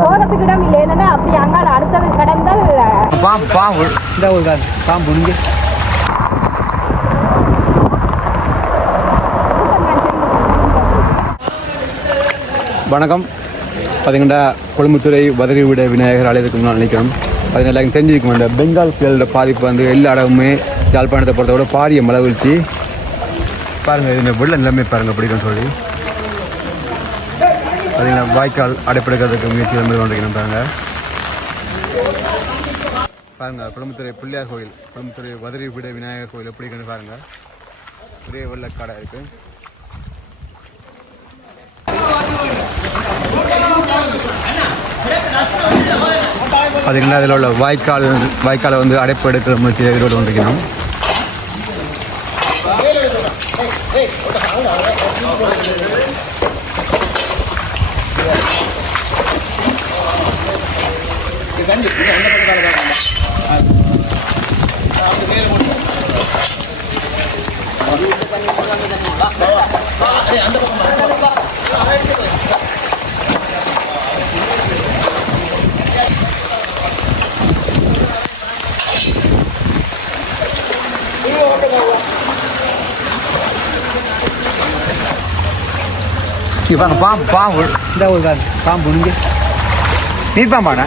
போறதுக்கிடம் இல்லை என்னன்னா அப்படி அங்கால அடுத்தது கடந்தால் பாம்பு இந்த ஒரு பாம்பு முடிஞ்சு. வணக்கம். பார்த்தீங்கன்னா கொழும்புத்துறை வதறி விட விநாயகர் ஆலயத்துக்கு நான் நினைக்கிறோம். அது நல்லா தெரிஞ்சிருக்கும். அந்த பெங்கால் புயலோட பாதிப்பு வந்து எல்லா இடமுமே யாழ்ப்பாணத்தை பொறுத்த விட பாரிய மழை வீழ்ச்சி. பாருங்கள், இது வெள்ள நிலைமை பாருங்கள் பிடிக்கும்னு சொல்லி பார்த்தீங்கன்னா வாய்க்கால் அடைப்படுக்கிறதுக்கு முயற்சி வந்து கொண்டிருக்கணும். பாருங்கள் கொழும்புத்துறை பிள்ளையார் கோயில், கொழும்புத்துறை வதறி விட விநாயகர் கோயில் எப்படி இருக்குன்னு பாருங்கள். ஒரே வெள்ளக்காடாக இருக்குது. பார்த்தீங்கன்னா அதில் உள்ள வாய்க்காலை வந்து அடைப்பு எடுக்கிற முயற்சி எதிரோடு கொண்டிருக்கணும். பாருங்க பாம்பு இந்த ஒரு பாம்பு முடிஞ்சு நீர் பாம்பாண்ணா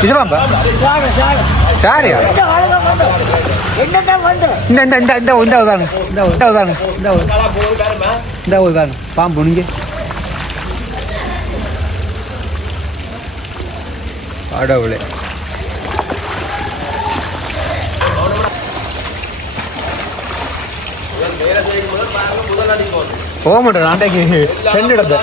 விஷ பாம்பா சாரியா இந்த இந்த இந்த இந்த இந்த பாருங்க இந்த பாருங்க இந்த ஒரு பாருங்க பாம்பு முடிஞ்சு அடவுளே. போக மாட்டேன் அன்றைக்கு ஃப்ரெண்ட் இடத்த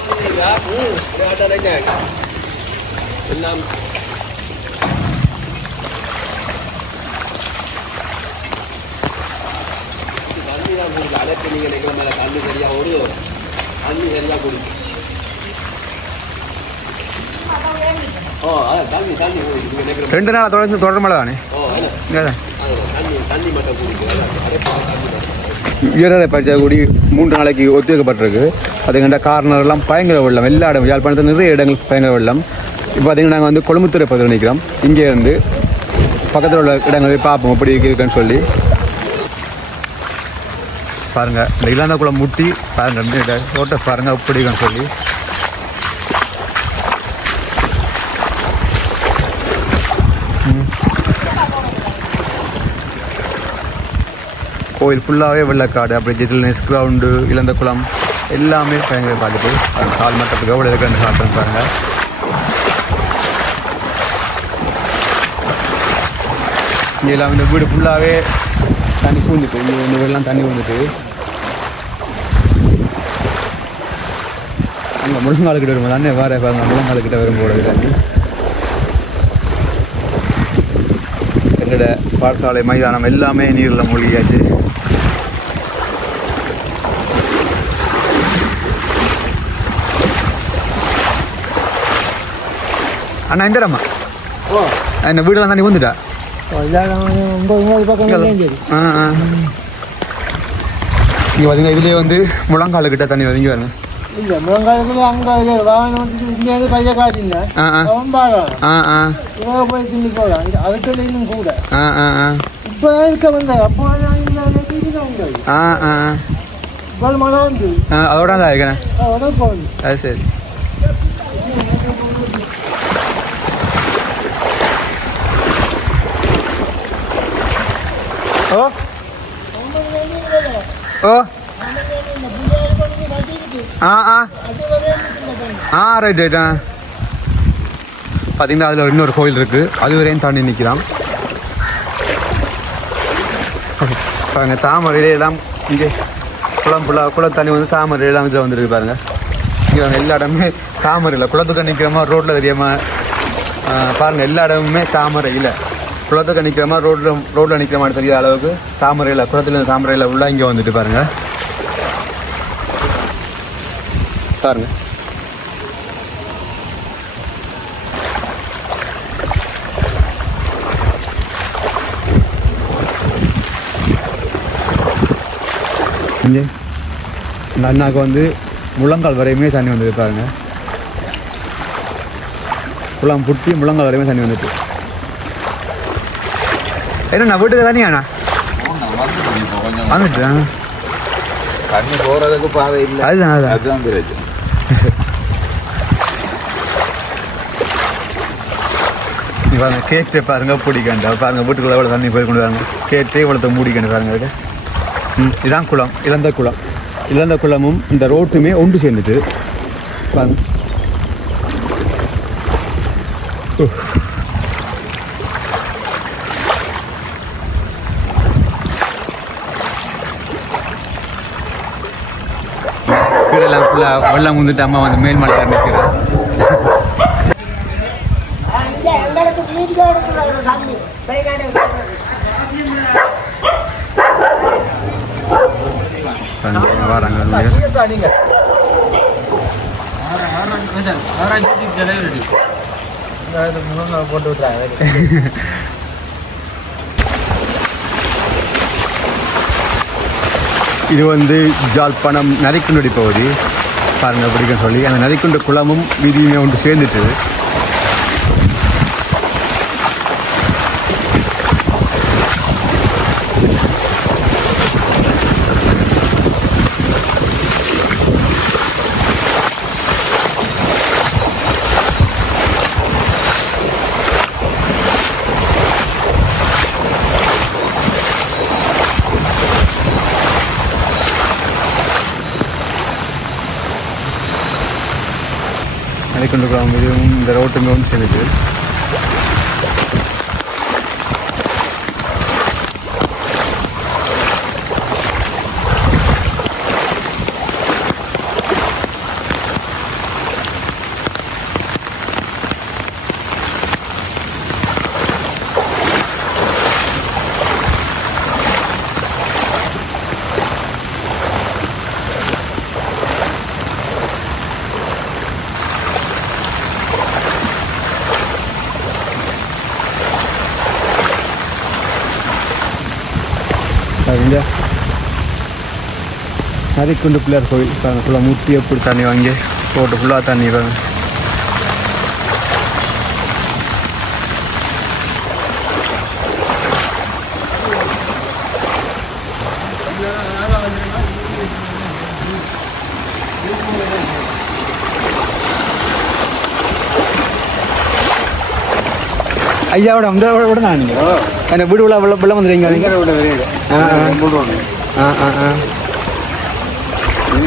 ரெண்டு நாள் தொடர் மழை தானே. உயர்தர பரிசா கூடி 3 நாளைக்கு ஒத்திவைக்கப்பட்டிருக்கு. அதுக்கிட்ட கார்னர்லாம் பயங்கர வெள்ளம், எல்லா இடம் யாழ்ப்பாணத்தில் நிறைய இடங்கள் பயங்கர வெள்ளம். இப்போ பார்த்தீங்கன்னா நாங்கள் வந்து கொழும்புத்துறை பகுதியில் நிற்கிறோம். இங்கே இருந்து பக்கத்தில் உள்ள இடங்களை பார்ப்போம் எப்படி இருக்குன்னு சொல்லி. பாருங்கள் இந்த இல்லாந்த குளம் முட்டி பாருங்கள் ரோட்டை பாருங்கள் எப்படி இருக்குன்னு சொல்லி. கோயில் ஃபுல்லாகவே வெள்ளக்காடு, அப்படி ஜிட்டில்னஸ் கிரவுண்டு இழந்த குளம் எல்லாமே பயங்கர பார்த்துட்டு கால் மட்டத்துக்கு எவ்வளோ இருக்குன்னு சாப்பிட்டு பாருங்கள். இங்கே எல்லாம் இந்த வீடு ஃபுல்லாகவே தண்ணி பூந்துட்டு, இந்த வீடெல்லாம் தண்ணி பூந்துட்டு. அங்கே முழங்காலுக்கிட்ட வரும்போது அண்ணே வேறு பாருங்கள், முழங்காலுக்கிட்ட வரும்போது தண்ணி. எங்களோட பாடசாலை மைதானம் எல்லாமே நீரில் மூழ்கியாச்சு. அண்ணா எந்தரம்மா என்ன வீடெல்லாம் தண்ணி வந்துட்டா? இங்கே பார்த்தீங்கன்னா இதுலேயே வந்து முழங்காலுக்கிட்ட தண்ணி வதங்கி வரணும். அதோட தான் இருக்கேன். அது சரி. ஓ ஓ ரைட் ரைட். பார்த்தீங்கன்னா அதில் இன்னொரு கோயில் இருக்குது, அது வரையும் தாண்டி நிற்கிறான். பாருங்கள் தாமரையிலாம் இங்கே குளம் தண்ணி வந்து தாமரையெல்லாம் இதில் வந்துருக்கு பாருங்கள். இங்கே எல்லா இடமுமே தாமரையில் குளத்துக்கு நிற்கிற மாதிரி ரோட்டில் தெரியாமல் பாருங்கள். எல்லா இடமுமே தாமரை இல்லை, குளத்துக்கு நிற்கிற மாதிரி ரோட்டில் நிற்கிற மாதிரி தெரியாத அளவுக்கு தாமரையில் குளத்தில் தாமரையில் உள்ள இங்கே வந்துட்டு பாருங்கள். பாருங்கள் இங்கே இந்த அண்ணாவுக்கு வந்து முழங்கால் வரையுமே தண்ணி வந்து பாருங்க. குளம் புட்டி முழங்கால் வரையுமே தண்ணி வந்துட்டு. ஏன்னா வீட்டுக்கு தண்ணியாண்ணா வந்துட்டு தண்ணி போறதுக்கு பாதை இல்லை. அதுதான் அதுதான் பிரச்சனை. பாருங்க கேட்டு பாருங்க பிடிக்கண்டா பாருங்க வீட்டுக்குள்ள எவ்வளோ தண்ணி போய் கொண்டு வராங்க. கேட்டு இவ்வளோ மூடிக்கண்டு பாருங்க அதுக்கு. இதான் குளம், இழந்த குளம். இழந்த குளமும் இந்த ரோட்டுமே ஒன்று சேர்ந்துட்டு பாருங்க. கீழெல்லாம் ஃபுல்லாக வெள்ளம் வந்துட்டு அம்மா வந்து மேல் மலையில் நிற்கிறேன். போட்டு விட்டுறாங்க. இது வந்து ஜாழ்ப்பாணம் நரிக்குண்டடி பகுதி பாருங்க பிடிக்கும் சொல்லி அந்த நரிக்குண்ட குளமும் வீதியுமே ஒன்று சேர்ந்துட்டு நரிக்குண்ட குளம் இதுவும் இந்த ரோட்டுமே ஒன்று சேர்ந்துட்டு இங்கே நரிக்குண்டு பிள்ளையார் கோயில் பாருங்க. ஃபுல்லாக முட்டி எப்படி தண்ணி வாங்கி போட்டு ஃபுல்லாக தண்ணி பாருங்க. ஐயாவோட அந்த விட நான் அந்த வீடு உள்ள வெள்ளம் வந்துடுங்க.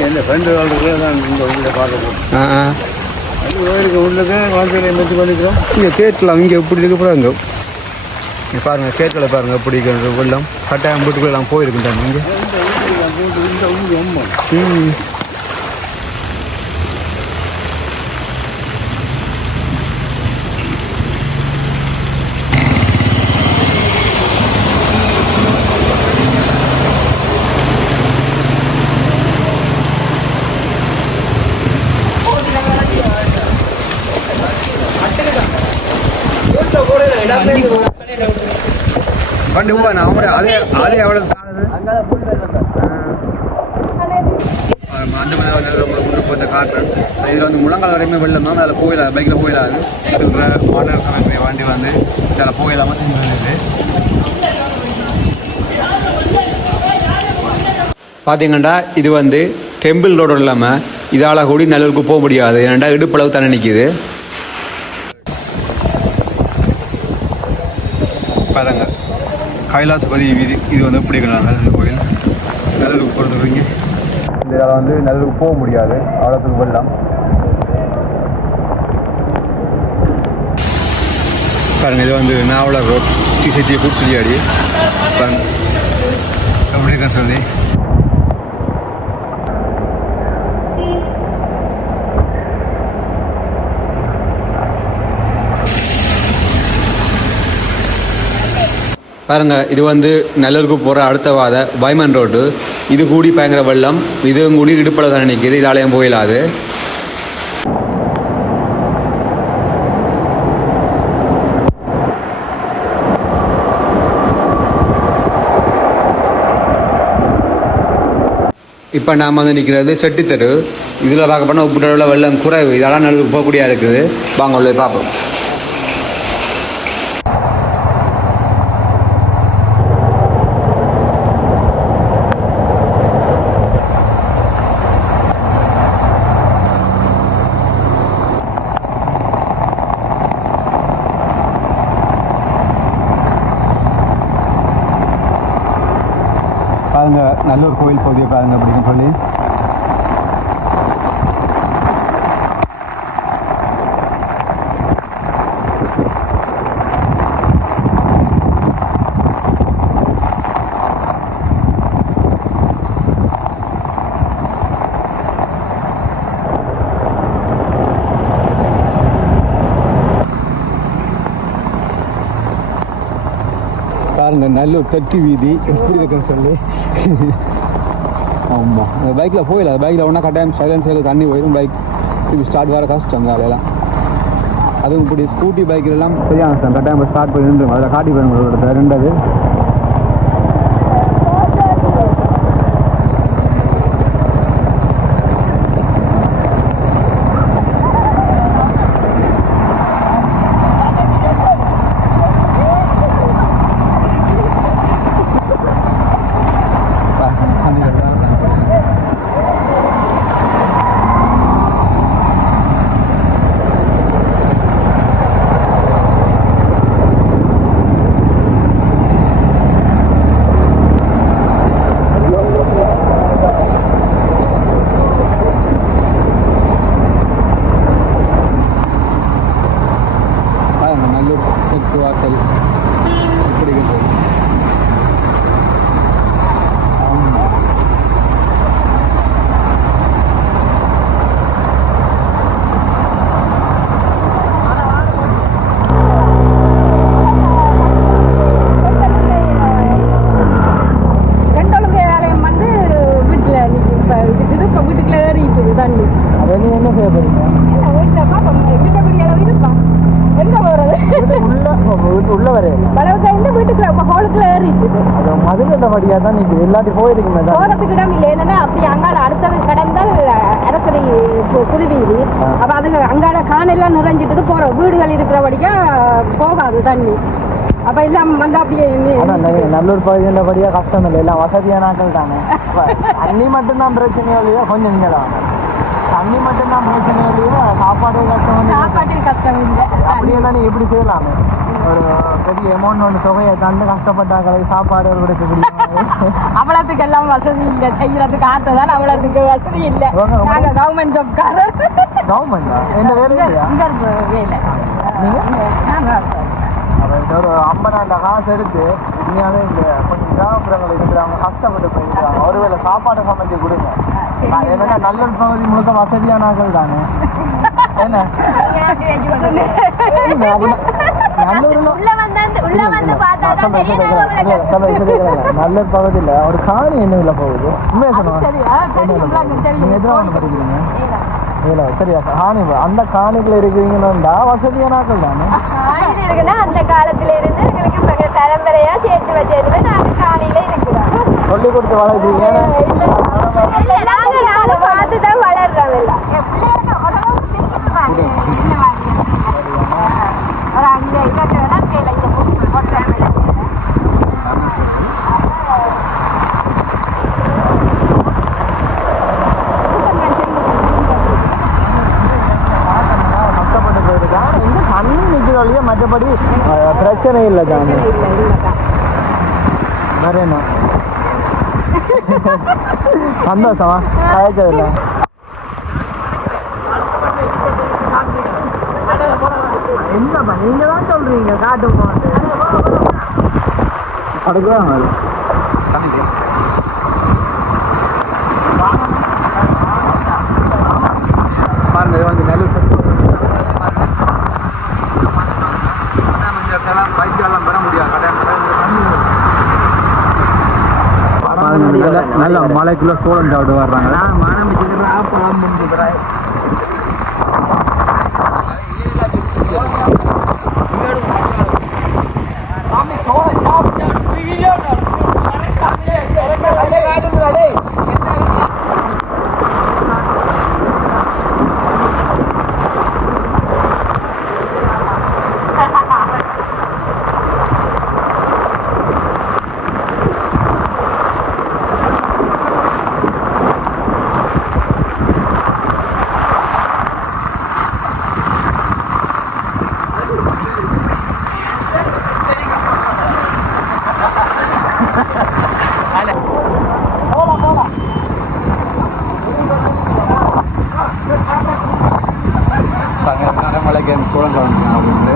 என் ஃப்ரெண்டு வாழ்க்கை தான் இந்த வீட்டை பார்க்க போகிறோம். கோயிலுக்கு உள்ளுக்கு குழந்தைகளை மெச்சு பண்ணிக்கிறோம். இங்கே கேட்கலாம் இங்கே எப்படி இருக்க போகிறாங்க. இங்கே பாருங்கள் கேட்கல பாருங்கள் எப்படி இருக்கிற வெள்ளம் கட்டாயம் வீட்டுக்குள்ளெல்லாம் போயிருக்குண்டாங்க இங்கே. வண்டி போனா அதே அதே எவ்வளோ அந்த மாதிரி கொண்டு போய் காட்டுறேன். இதில் வந்து முழங்கால் வரையுமே வெள்ளம் தான். அதில் போயிடலாம், பைக்கில் போயிடாது. மாடல் சமைக்கிற வண்டி வந்து இதில் போயிடாமல் செஞ்சு பார்த்தீங்கண்டா இது வந்து டெம்பிள் ரோடு இல்லாமல் இதால் கூடி நல்லூருக்கு போக முடியாது. ஏன்னாண்டா இடுப்பளவு தண்ணி நிற்கிது பாருங்க. கைலாசபதி வீதி இது வந்து பிடிக்கலாம். நல்லூர் கோயில் நல்லூருக்கு போகிறதுக்கு இந்த இதில் வந்து நல்லூருக்கு போக முடியாது, அவ்வளோத்துக்கு வெள்ளம். பாருங்க இது வந்து நாவலர் ரோட் டிசிஜி ஃபுட் சொல்லியாடி பாருங்க எப்படி இருக்குன்னு சொல்லி. பாருங்கள் இது வந்து நல்லூருக்கு போகிற அடுத்த வாத வைமன் ரோடு. இது கூடி பயங்கர வெள்ளம். இதுவும் கூடி இடுப்பளவு தான் நிற்கிது. இதாலையும் போயிடாது. இப்போ நாம் வந்து நிற்கிறது செட்டித்தரு. இதில் பார்க்க போனால் உப்புட்டளவில் வெள்ளம் குறைவு. இதெல்லாம் நல்ல போகக்கூடியா இருக்குது. வாங்க உள்ள பார்ப்போம். பாருங்க, நல்ல ஒரு கோயில் பகுதியை பாருங்க அப்படின்னு சொல்லி பாருங்க. நல்ல ஒரு தெற்கு வீதி எப்படி இருக்குன்னு சொல்லி. ஆமாம், அந்த பைக்கில் போயிடல. அந்த பைக்கில் ஒன்றா கட்டாயம் சைலன்ஸில் தண்ணி போயிடும். பைக் இப்படி ஸ்டார்ட் வர கஷ்டம் வேலையெல்லாம். அதுவும் இப்படி ஸ்கூட்டி பைக்கிலெல்லாம் பெரிய கஷ்டம். கட்டாயம் ஸ்டார்ட் பண்ணி நின்று அதில் காட்டி போயிடும். ரெண்டாவது வாசல் இப்படி இருக்குது. வீட்டுக்குள்ள ஏறிட்டு தண்ணி. அதை நீ என்ன செய்ய போறீங்க? எங்க போறது? உள்ள வர வீட்டுக்குள்ள ஹாலுக்குள்ள ஏறிட்டு அது மதுரை வழியா தான் நீங்க எல்லாத்தையும் போயிருக்கீங்க. போறதுக்கு இடம் இல்லை. என்னன்னா அப்படி அங்கால அடுத்தது கடந்தால் அரசரி குருவீதி. அப்ப அதுங்க அங்கால காணெல்லாம் நிறைஞ்சிட்டு போற வீடுகள் இருக்கிறபடியா போகாது தண்ணி. அப்ப எல்லாம் வந்து அப்படியே நல்லூர் பகுதியின்படியா கஷ்டம் இல்லை. எல்லாம் வசதியானாக்கள் தானே. தண்ணி மட்டும்தான் பிரச்சனையோ இல்லையா? கொஞ்சம் இங்கே தான் தண்ணி மட்டும்தான் பிரச்சனையோ இல்லையா? சாப்பாடு கஷ்டம். சாப்பாட்டுக்கு கஷ்டம் இல்லை. அப்படியெல்லாம் நீ எப்படி செய்யலாமே? ஒரு பெரிய அமௌண்ட் ஒன்று தொகையை தந்து கஷ்டப்பட்டாக்களை சாப்பாடு கொடுக்க முடியும். அவ்வளோத்துக்கு எல்லாம் வசதி இல்லை. செய்யறதுக்கு ஆசை தான், அவ்வளோத்துக்கு வசதி இல்லை. நாங்கள் கவர்மெண்ட் ஜாப்காரர். கவர்மெண்டா? என்ன வேலை இல்லையா? வேலை ஒரு 50,000 காசு எடுத்து உண்மையாவே இந்த கொஞ்சம் கிராமப்புறங்கள் இருக்கிறவங்க கஷ்டப்பட்டு போயிருக்காங்க. ஒருவேளை சாப்பாடு சமைச்சு கொடுங்க. என்னன்னா நல்லூர் பகுதி முழுக்க வசதியானாக்கள் தானே. என்ன நல்லூர் பகுதியில் ஒரு காணி என்ன இல்லை போகுது. உண்மையா சொல்லுவாங்க. இல்லை சரியா காணி அந்த காணிக்குள்ள இருக்கிறீங்கன்னா வசதியானாக்கள் தானே. அந்த காலத்துல இருந்து எங்களுக்கு பரம்பரையா சேர்த்து வச்சதுல நாங்க காணியில இருக்கிறோம். சொல்லி கொடுத்து வளர்க்குறீங்க. நாங்க பார்த்துதான் வளர்றோம். எல்லாம் ஒரு 5 இலட்சம் கேள்வி கஷ்டப்பட்டு போயிருக்கான். இந்த தண்ணி நிற்கிறோம். மற்றபடி பிரச்சனை இல்லை தானே. வரேண்ணா சந்தோஷமா கயச்சதில்ல. என்னப்பா நீங்க தான் சொல்றீங்க காட்டு போட்டு அடுக்குதான் பைக்கெல்லாம் பெற முடியாது. நல்ல மலைக்குள்ள சோளம் சாப்பிட்டு வர்றாங்க. மலைக்கு சோழன் கவனிச்சாங்க அப்படின்னு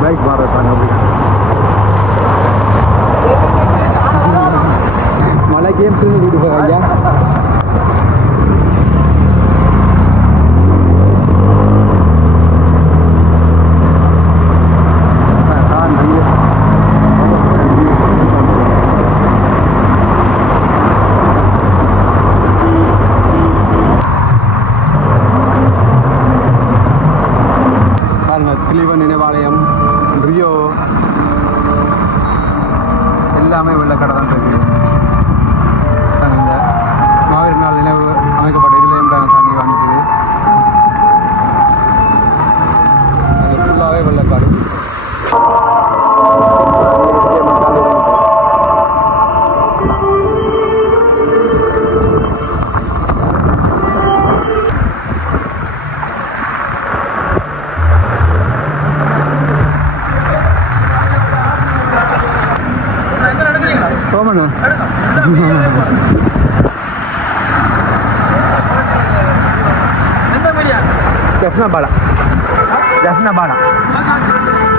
பைக் மாறுறாங்க மலை கேம் தூங்கி கூட்டு போவாங்க கிளிவன் நினைவாலயம் ரியோ எல்லாமே உள்ள கடை தான் இருக்கு இந்த மாவீர நாள் நினைவு அமைக்கப்பட்ட இதுலேயும் தண்ணி வந்துட்டு அது ஃபுல்லாகவே வெள்ளக்காடு Jasna bala.